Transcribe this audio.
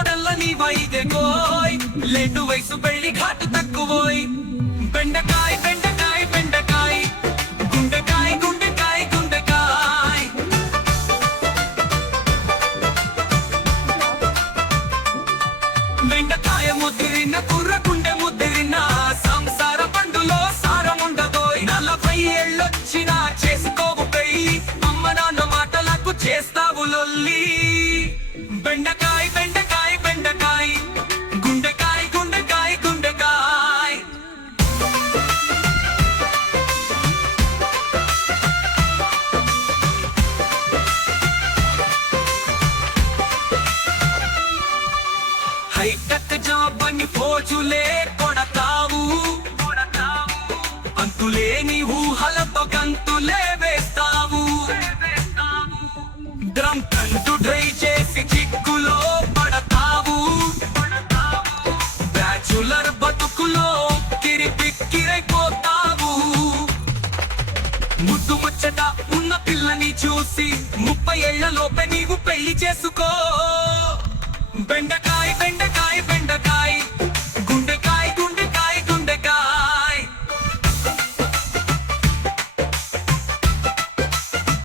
మోడల్ల నీ వైదెగోయ్ లేటు వయసు పెళ్లి ఘాటు తక్కువోయ్ బెండకాయ బెండకాయ బెండకాయ గుండెకాయ గుండెకాయ గుండెకాయ బెండకాయ ముద్దిరిన కుర్ర గుండె ముద్దిరిన సంసార పండులో సారముండదోయ్ 40 ఏళ్ళొచ్చినా చేసుకోవు పెళ్ళి అమ్మ నాన్న మాటలకు చేస్తావు లొల్లి బెండకాయ బెండకాయ బెండకాయ గుండెకాయ గుండెకాయ గుండెకాయ హైటెక్ జాబ్ అని పోజులే కొడతావు అంతులేని ఊహలతో గంతులే వేస్తావు డ్రమ్ కంటూ డ్రై చేసి చిక్కులో పడతావు బ్యాచులర్ బతుకులో కిరిపిక్కిరైపోతావు ముద్దు ముచ్చట ఉన్న పిల్లని చూసి 30 ఏళ్ల లోపే నీవు పెళ్లి చేసుకో బెండకాయ